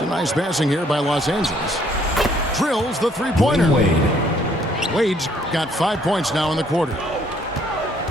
Some nice passing here by Los Angeles. Drills the three-pointer. Wade's got 5 points now in the quarter.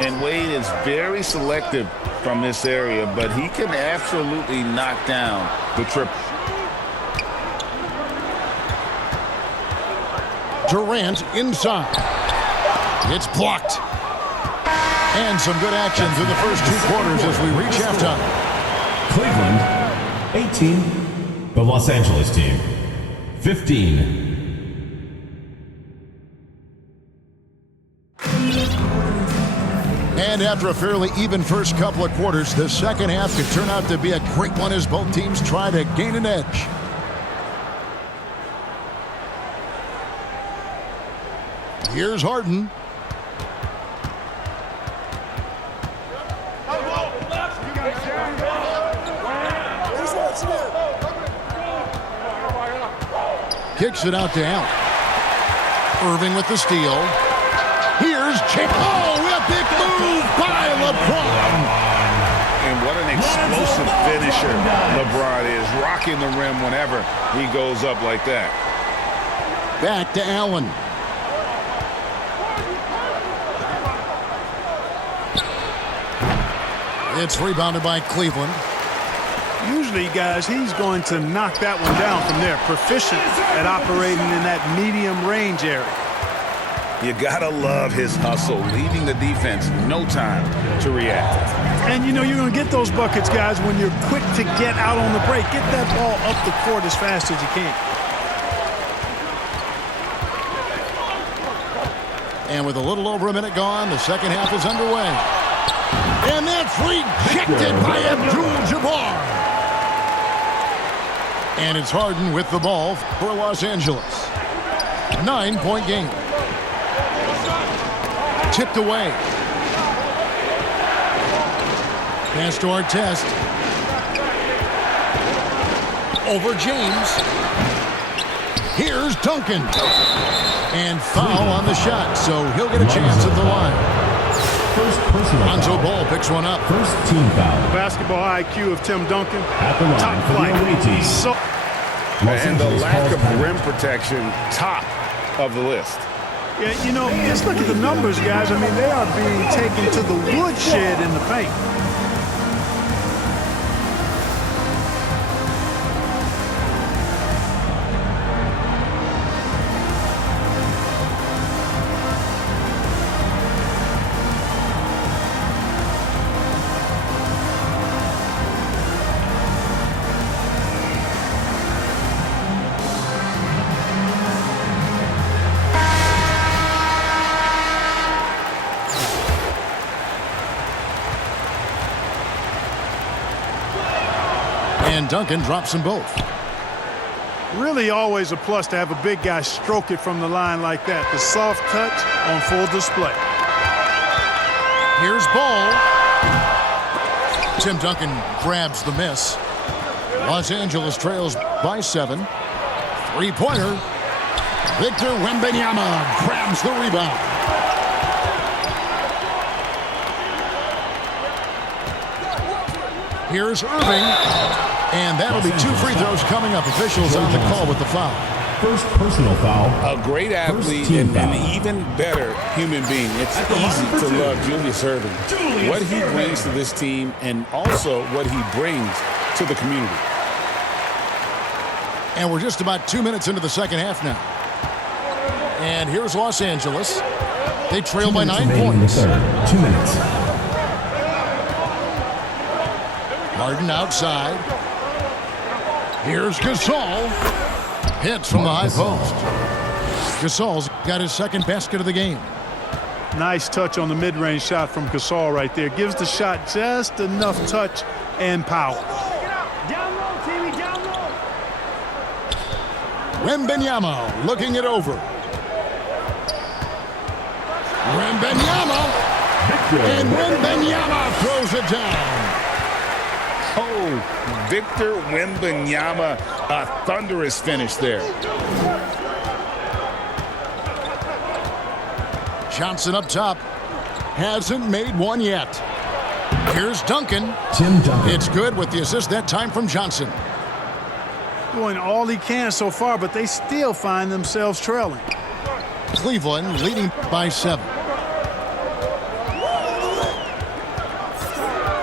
And Wade is very selective from this area, but he can absolutely knock down the triple. Durant inside. It's blocked. And some good action through the first 2 quarters as we reach halftime. Cleveland, 18. The Los Angeles team, 15. And after a fairly even first couple of quarters, the second half could turn out to be a great one as both teams try to gain an edge. Here's Harden. Kicks it out to Allen. Irving with the steal. Here's Chip. Oh, a big move by LeBron. And what an explosive finisher LeBron is, rocking the rim whenever he goes up like that. Back to Allen. It's rebounded by Cleveland. Usually, guys, he's going to knock that one down from there. Proficient at operating in that medium range area. You gotta love his hustle, leaving the defense no time to react. And you know you're going to get those buckets, guys, when you're quick to get out on the break. Get that ball up the court as fast as you can. And with a little over a minute gone, the second half is underway. And that's rejected by Abdul-Jabbar. And it's Harden with the ball for Los Angeles. 9-point game. Tipped away. Pass to Artest. Over James. Here's Duncan. And foul on the shot, so he'll get a chance at the line. Lonzo Ball picks one up. First team foul. Basketball IQ of Tim Duncan. At the line top for flight. the away team. So And the lack of rim protection, top of the list. yeah, you know, just look at the numbers, guys. I mean, they are being taken to the woodshed in the paint. And Duncan drops them both. Really always a plus to have a big guy stroke it from the line like that. The soft touch on full display. Here's Ball. Tim Duncan grabs the miss. Los Angeles trails by 7. Three-pointer. Victor Wembanyama grabs the rebound. Here's Irving. And that'll be 2 free throws coming up. Officials on the call with the foul. First personal foul. A great athlete and an even better human being. It's easy to love Julius Irving. What he brings to this team and also what he brings to the community. And we're just about 2 minutes into the second half now. And here's Los Angeles. They trail by 9 points. 2 minutes. Harden outside. Here's Gasol. Hits from the high post. Gasol's got his second basket of the game. Nice touch on the mid-range shot from Gasol right there. Gives the shot just enough touch and power. Down low, Timmy, down low. Wembanyama looking it over. Wembanyama. And Wembanyama throws it down. Oh, Victor Wembanyama, a thunderous finish there. Johnson up top. Hasn't made one yet. Here's Duncan. Tim Duncan. It's good with the assist that time from Johnson. Doing all he can so far, but they still find themselves trailing. Cleveland leading by 7.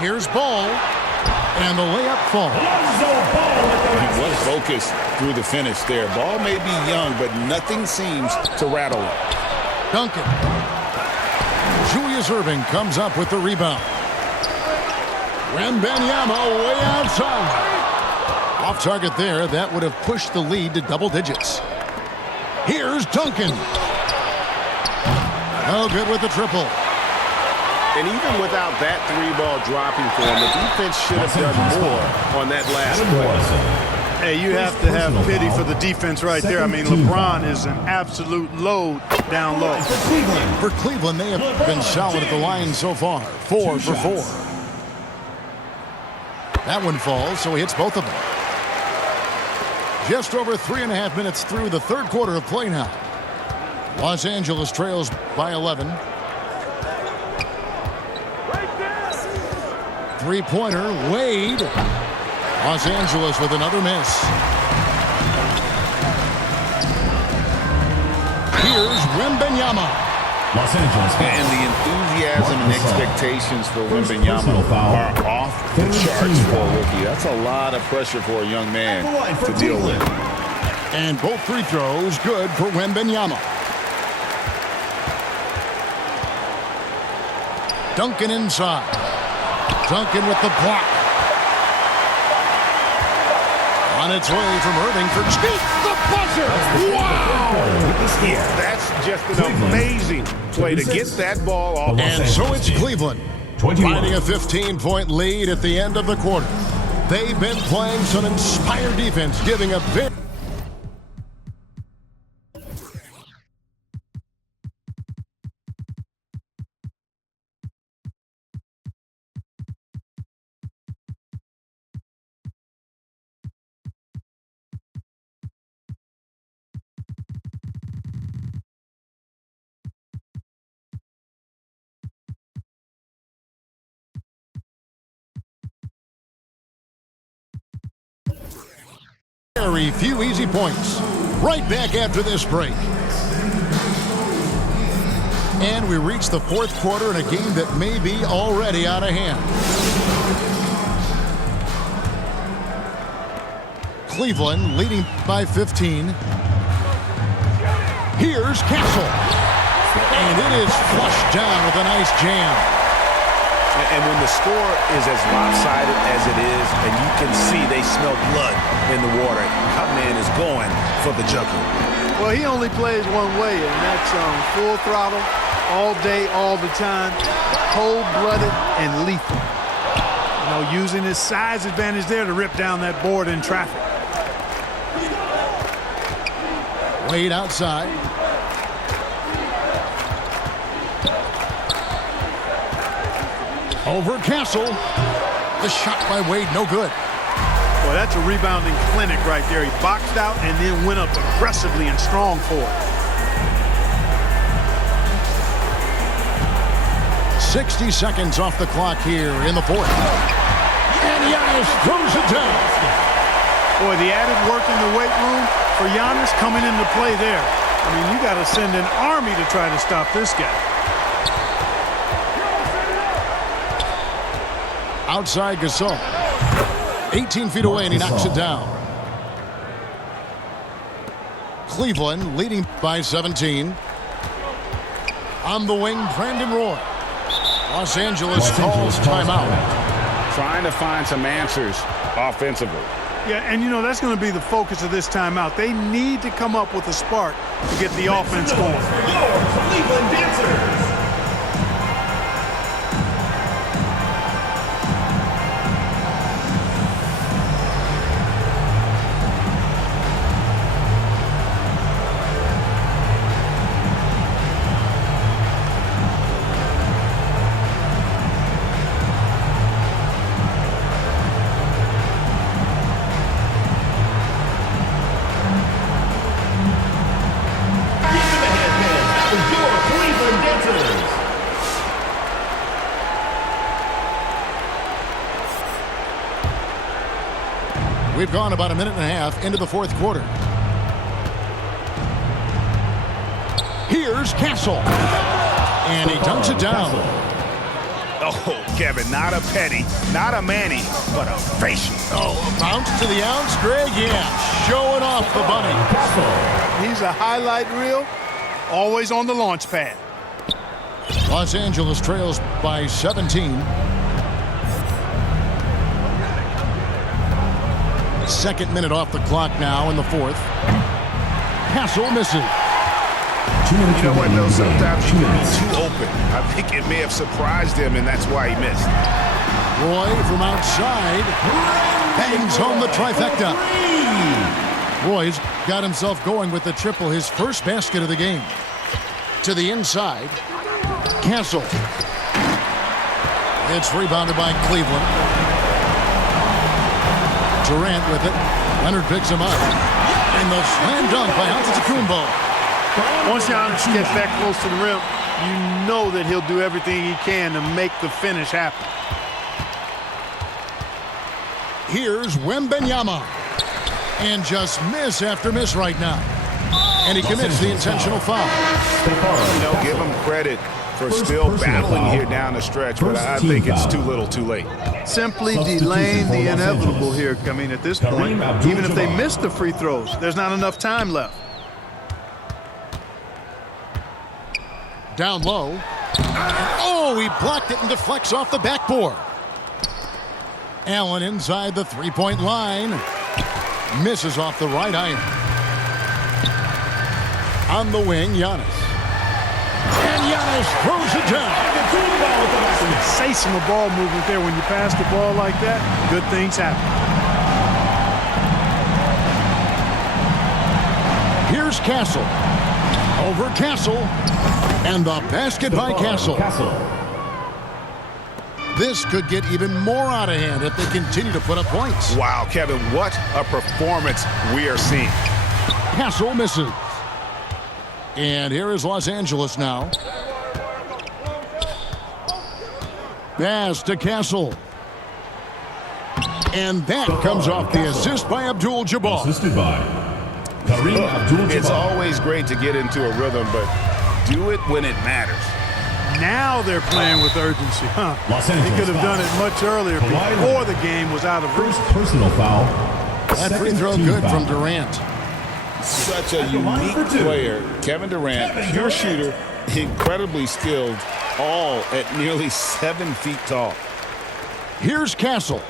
Here's Ball, and the layup falls. He was focused through the finish there. Ball may be young, but nothing seems to rattle him. Duncan. Julius Erving comes up with the rebound. Wembanyama way outside. Off target there. That would have pushed the lead to double digits. Here's Duncan. Oh, good with the triple. And even without that three-ball dropping for him, the defense should have done more on that last play. Hey, you have to have pity for the defense right there. I mean, LeBron is an absolute load down low. For Cleveland, they have been solid at the line so far. 4 for 4. That one falls, so he hits both of them. Just over 3.5 minutes through the third quarter of play now. Los Angeles trails by 11. Three-pointer, Wade. Los Angeles with another miss. Here's Wembanyama. Los Angeles. And the enthusiasm and expectations for Wembanyama are off the charts for a rookie. That's a lot of pressure for a young man to deal with. And both free throws good for Wembanyama. Duncan inside. Duncan with the block. On its way from Irving for the buzzer. Wow! Yeah, that's just an amazing play to get that ball off. And so it's Cleveland 21. finding a 15-point lead at the end of the quarter. They've been playing some inspired defense, giving a very few easy points. Right back after this break. And we reach the fourth quarter in a game that may be already out of hand. Cleveland leading by 15. Here's Castle. And it is flushed down with a nice jam. And when the score is as lopsided as it is, and you can see they smell blood in the water, our man is going for the jugular. Well, he only plays one way, and that's full throttle, all day, all the time, cold-blooded and lethal. You know, using his size advantage there to rip down that board in traffic. Wade outside. Over Castle. The shot by Wade, no good. Well, that's a rebounding clinic right there. He boxed out and then went up aggressively and strong for it. 60 seconds off the clock here in the fourth. And Giannis throws it down. Boy, the added work in the weight room for Giannis coming into play there. I mean, you got to send an army to try to stop this guy. Outside Gasol. 18 feet away, and he knocks it down. Cleveland leading by 17. On the wing, Brandon Roy. Los Angeles calls timeout. Trying to find some answers offensively. Yeah, and you know, that's going to be the focus of this timeout. They need to come up with a spark to get the offense going. Your Cleveland Dancers. Your Cleveland Dancers. We've gone about a minute and a half into the fourth quarter. Here's Castle. And he dunks it down. Oh, Kevin, not a Petty, not a Manny, but a facial. Oh, a bounce to the ounce, Greg. Yeah, showing off the bunny. He's a highlight reel, always on the launch pad. Los Angeles trails by 17. Second minute off the clock now in the fourth. Castle misses. You know what, though? Sometimes you can be too open. I think it may have surprised him, and that's why he missed. Roy from outside bangs home the trifecta. Roy's got himself going with the triple, his first basket of the game. To the inside. Castle. It's rebounded by Cleveland. Durant with it. Leonard picks him up. And the slam dunk by Antetokounmpo. Once Giannis gets that close to the rim, you know that he'll do everything he can to make the finish happen. Here's Wembanyama. And just miss after miss right now. And he commits the intentional foul. You know, give him credit for still battling here down the stretch, but I think it's too little too late. Simply delaying the inevitable here, coming at this point. Even if they miss the free throws, there's not enough time left. Down low. Oh, he blocked it and deflects off the backboard. Allen inside the three-point line. Misses off the right iron. On the wing, Giannis. And Giannis throws it down. Sensational ball movement there. When you pass the ball like that, good things happen. Here's Castle. Over Castle. And the basket by Castle. This could get even more out of hand if they continue to put up points. Wow, Kevin, what a performance we are seeing. Castle misses. And here is Los Angeles now. Pass to Castle. And that comes off the assist by Abdul-Jabbar. Assisted by Kareem Abdul-Jabbar. It's always great to get into a rhythm, but do it when it matters. Now they're playing with urgency, huh? Los He Angeles could have done it much earlier before the game was out of reach. First personal foul. That free throw good from Durant. Such a unique player. Kevin Durant, pure shooter, incredibly skilled, all at nearly 7 feet tall. Here's Castle.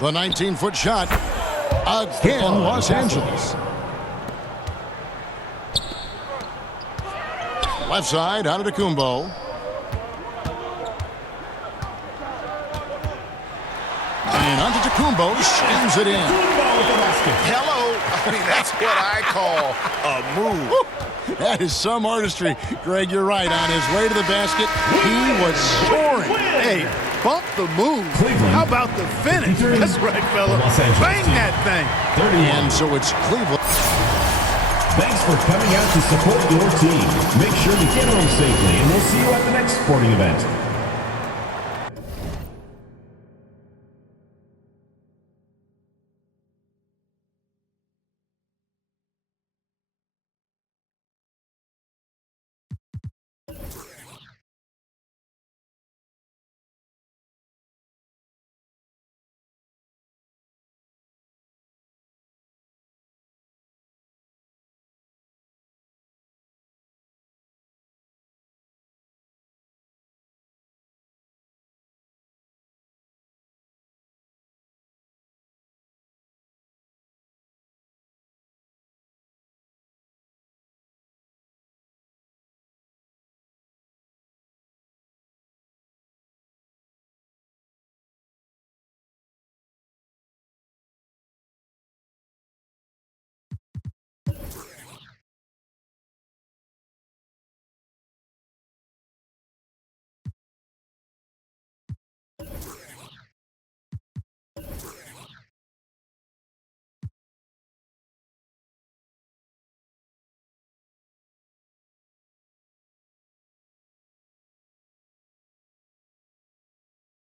The 19-foot shot. Again, Los Angeles. Left side, Antetokounmpo. And Antetokounmpo slams it in. Hello. I mean, that's what I call a move. That is some artistry. Greg, you're right. On his way to the basket, he was soaring. Hey, bump the move. How about the finish? That's right, fella. Bang that thing. And so it's Cleveland. Thanks for coming out to support your team. Make sure to get home safely, and we'll see you at the next sporting event.